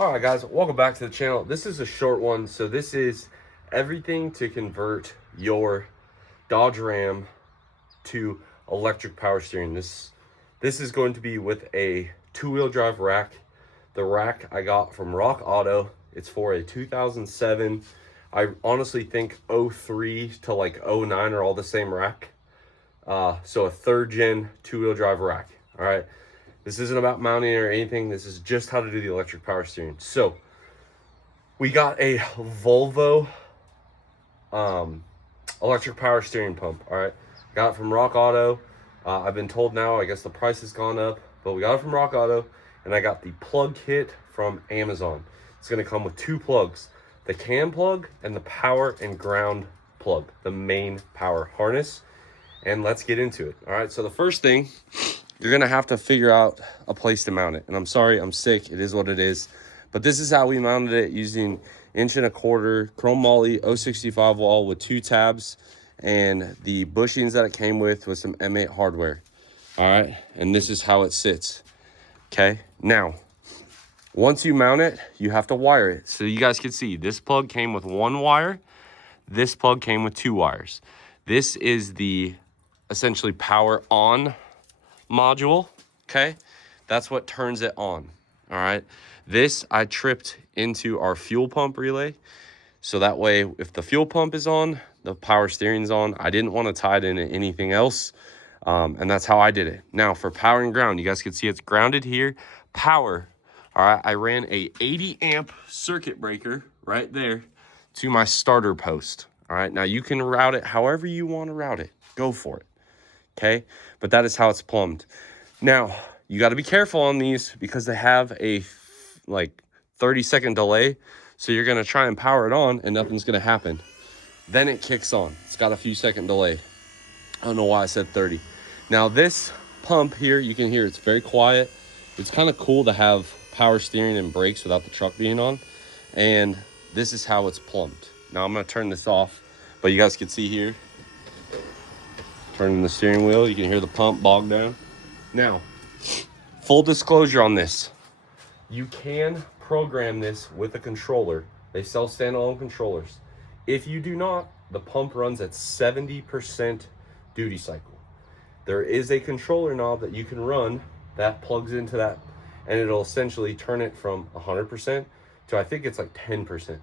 All right, guys, welcome back to the channel. This is a short one. So this is everything to convert your Dodge Ram to electric power steering. This is going to be with a two-wheel drive rack. The rack I got from Rock Auto. It's for a 2007. I honestly think 03 to like 09 are all the same rack. So a third gen two-wheel drive rack. All right. This isn't about mounting or anything. This is just how to do the electric power steering. So we got a Volvo electric power steering pump. All right. Got it from Rock Auto. I've been told now, I guess the price has gone up, but we got it from Rock Auto, and I got the plug kit from Amazon. It's going to come with two plugs, the CAN plug and the power and ground plug, the main power harness. And let's get into it. All right. So the first thing, you're going to have to figure out a place to mount it. And I'm sorry, I'm sick. It is what it is. But this is how we mounted it, using 1.25" chrome moly 065 wall with 2 tabs. And the bushings that it came with was some M8 hardware. All right. And this is how it sits. Okay. Now, once you mount it, you have to wire it. So you guys can see this plug came with 1 wire. This plug came with 2 wires. This is the essentially power on module. Okay, that's what turns it on. All right, this I tripped into our fuel pump relay, so that way if the fuel pump is on, the power steering's on. I didn't want to tie it into anything else, and that's how I did it. Now for power and ground, you guys can see it's grounded here. Power, all right, I ran a 80 amp circuit breaker right there to my starter post. All right, now you can route it however you want to route it. Go for it. Okay, but that is how it's plumbed. Now, you got to be careful on these because they have a like 30-second delay. So you're going to try and power it on and nothing's going to happen. Then it kicks on. It's got a few second delay. I don't know why I said 30. Now this pump here, you can hear it's very quiet. It's kind of cool to have power steering and brakes without the truck being on. And this is how it's plumbed. Now I'm going to turn this off, but you guys can see here, turning the steering wheel, you can hear the pump bog down. Now, full disclosure on this, you can program this with a controller. They sell standalone controllers. If you do not, the pump runs at 70% duty cycle. There is a controller knob that you can run that plugs into that, and it'll essentially turn it from 100% to, I think it's like 10%.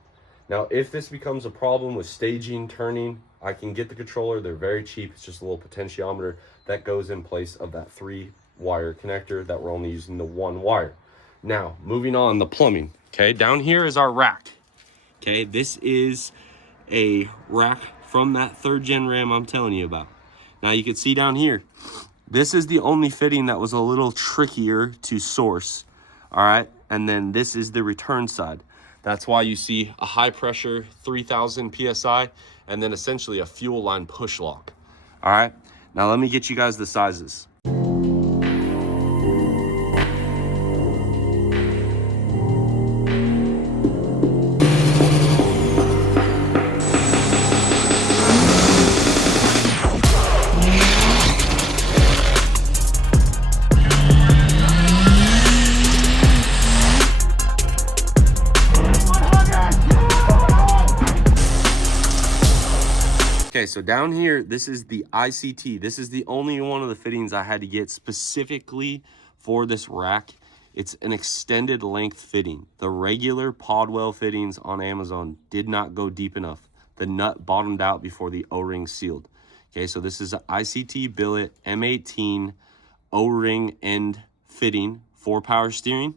Now, if this becomes a problem with staging, turning, I can get the controller. They're very cheap. It's just a little potentiometer that goes in place of that 3-wire connector that we're only using the 1 wire. Now, moving on, the plumbing. Okay, down here is our rack. Okay, this is a rack from that 3rd gen Ram I'm telling you about. Now, you can see down here, this is the only fitting that was a little trickier to source. All right, and then this is the return side. That's why you see a high pressure 3000 PSI and then essentially a fuel line push lock. All right, now let me get you guys the sizes. Okay, so down here, this is the ICT. This is the only one of the fittings I had to get specifically for this rack. It's an extended length fitting. The regular Podwell fittings on Amazon did not go deep enough. The nut bottomed out before the O-ring sealed. Okay, so this is an ICT billet M18 O-ring end fitting for power steering.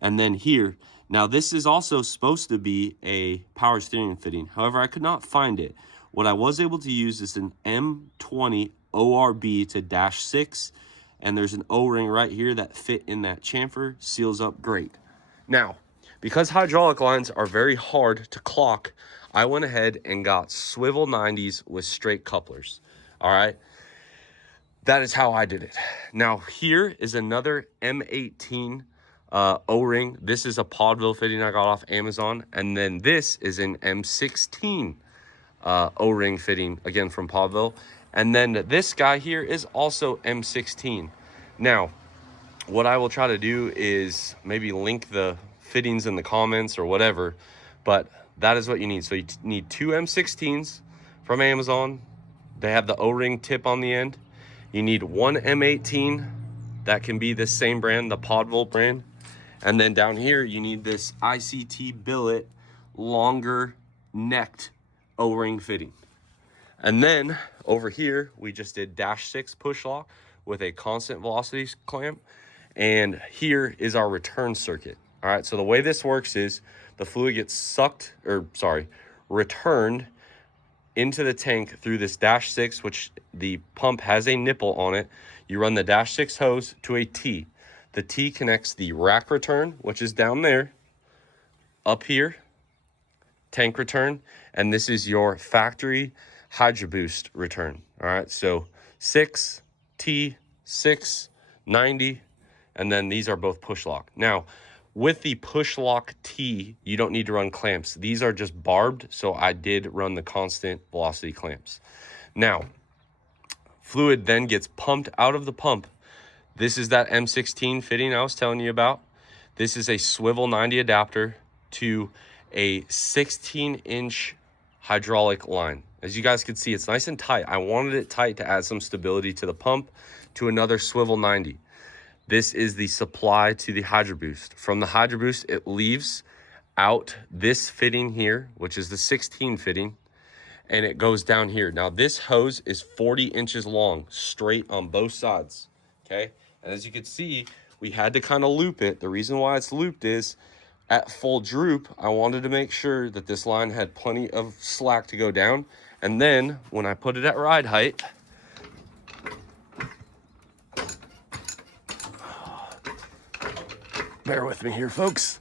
And then here, now this is also supposed to be a power steering fitting. However, I could not find it. What I was able to use is an M20 ORB to -6, and there's an O-ring right here that fit in that chamfer, seals up great. Now, because hydraulic lines are very hard to clock, I went ahead and got swivel 90s with straight couplers. All right, that is how I did it. Now, here is another M18 O-ring. This is a Podville fitting I got off Amazon, and then this is an M16 O-ring fitting, again from Podville. And then this guy here is also M16. Now, what I will try to do is maybe link the fittings in the comments or whatever, but that is what you need. So you need 2 M16s from Amazon. They have the O-ring tip on the end. You need 1 M18. That can be the same brand, the Podvolt brand. And then down here, you need this ICT billet, longer necked O-ring fitting. And then over here, we just did -6 push lock with a constant velocity clamp. And here is our return circuit. All right, so the way this works is the fluid gets returned into the tank through this -6, which the pump has a nipple on it. You run the -6 hose to a T. The T connects the rack return, which is down there, up here, tank return, and this is your factory Hydro Boost return. All right, so 6, T, 6, 90, and then these are both push lock. Now, with the push lock T, you don't need to run clamps. These are just barbed, so I did run the constant velocity clamps. Now, fluid then gets pumped out of the pump. This is that M16 fitting I was telling you about. This is a swivel 90 adapter to a 16-inch hydraulic line. As you guys can see, it's nice and tight. I wanted it tight to add some stability to the pump, to another swivel 90. This is the supply to the Hydro Boost. From the Hydro Boost, it leaves out this fitting here, which is the 16 fitting, and it goes down here. Now, this hose is 40 inches long, straight on both sides, okay? And as you can see, we had to kind of loop it. The reason why it's looped is at full droop, I wanted to make sure that this line had plenty of slack to go down. And then when I put it at ride height, bear with me here, folks.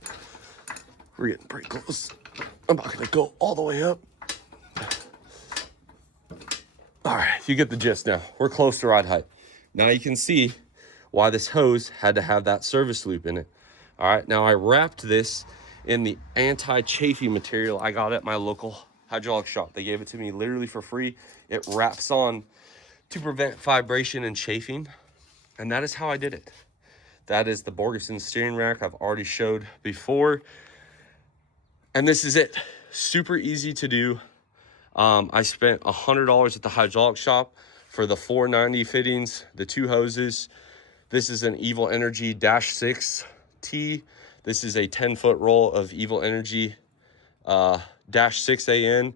We're getting pretty close. I'm not gonna go all the way up. All right, you get the gist now. We're close to ride height. Now you can see why this hose had to have that service loop in it. All right, now I wrapped this in the anti-chafing material I got at my local hydraulic shop. They gave it to me literally for free. It wraps on to prevent vibration and chafing, and that is how I did it. That is the Borgeson steering rack I've already showed before. And this is it. Super easy to do. I spent $100 at the hydraulic shop for the 490 fittings, the 2 hoses. This is an Evil Energy -6T. This is a 10-foot roll of Evil Energy -6AN.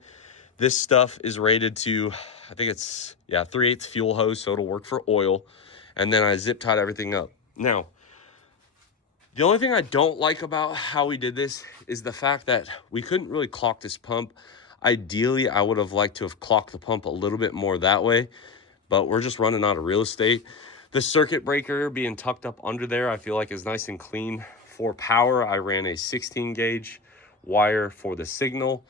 This stuff is rated to, I think it's, 3/8 fuel hose, so it'll work for oil. And then I zip tied everything up. Now, the only thing I don't like about how we did this is the fact that we couldn't really clock this pump. Ideally, I would have liked to have clocked the pump a little bit more that way, but we're just running out of real estate. The circuit breaker being tucked up under there, I feel like is nice and clean. For power, I ran a 16 gauge wire for the signal.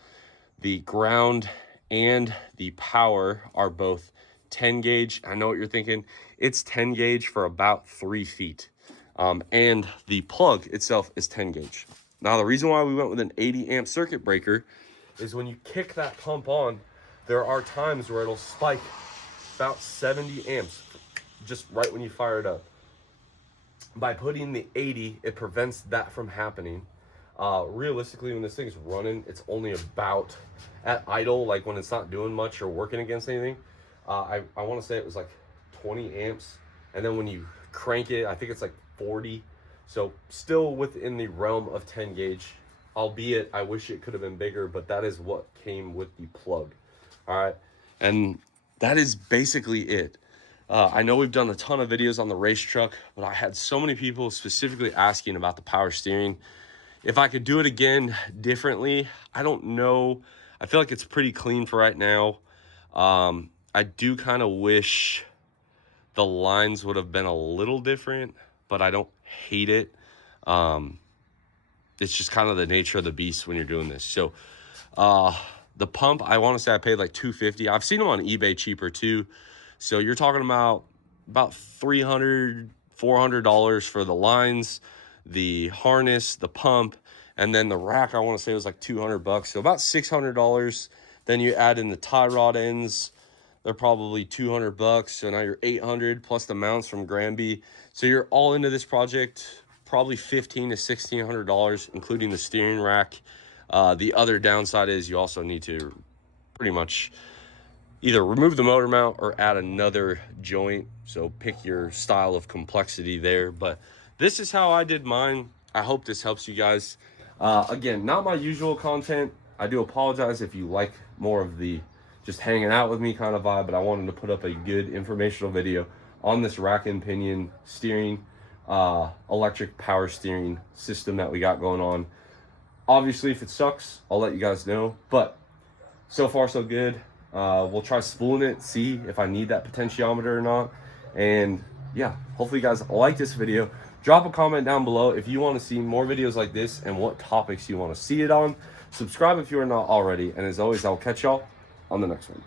The ground and the power are both 10 gauge. I know what you're thinking. It's 10 gauge for about 3 feet. And the plug itself is 10 gauge. Now, the reason why we went with an 80 amp circuit breaker is when you kick that pump on, there are times where it'll spike about 70 amps just right when you fire it up. By putting the 80, it prevents that from happening. Realistically, when this thing's running, it's only about at idle, like when it's not doing much or working against anything. I want to say it was like 20 amps. And then when you crank it, I think it's like 40. So still within the realm of 10 gauge, albeit I wish it could have been bigger, but that is what came with the plug. All right. And that is basically it. I know we've done a ton of videos on the race truck, but I had so many people specifically asking about the power steering. If I could do it again differently, I don't know. I feel like it's pretty clean for right now. I do kind of wish the lines would have been a little different, but I don't hate it. It's just kind of the nature of the beast when you're doing this. So the pump, I want to say I paid like $250. I've seen them on eBay cheaper too. So you're talking about $300, $400 for the lines, the harness, the pump, and then the rack, I want to say it was like $200. So about $600. Then you add in the tie rod ends. They're probably $200. So now you're $800 plus the mounts from Granby. So you're all into this project probably $1,500 to $1,600, including the steering rack. The other downside is you also need to pretty much either remove the motor mount or add another joint. So pick your style of complexity there. But this is how I did mine. I hope this helps you guys. Again, not my usual content. I do apologize if you like more of the just hanging out with me kind of vibe, but I wanted to put up a good informational video on this rack and pinion steering, electric power steering system that we got going on. Obviously, if it sucks, I'll let you guys know, but so far so good. We'll try spooling it, see if I need that potentiometer or not. And yeah, hopefully you guys like this video. Drop a comment down below if you want to see more videos like this and what topics you want to see it on. Subscribe if you are not already. And as always, I'll catch y'all on the next one.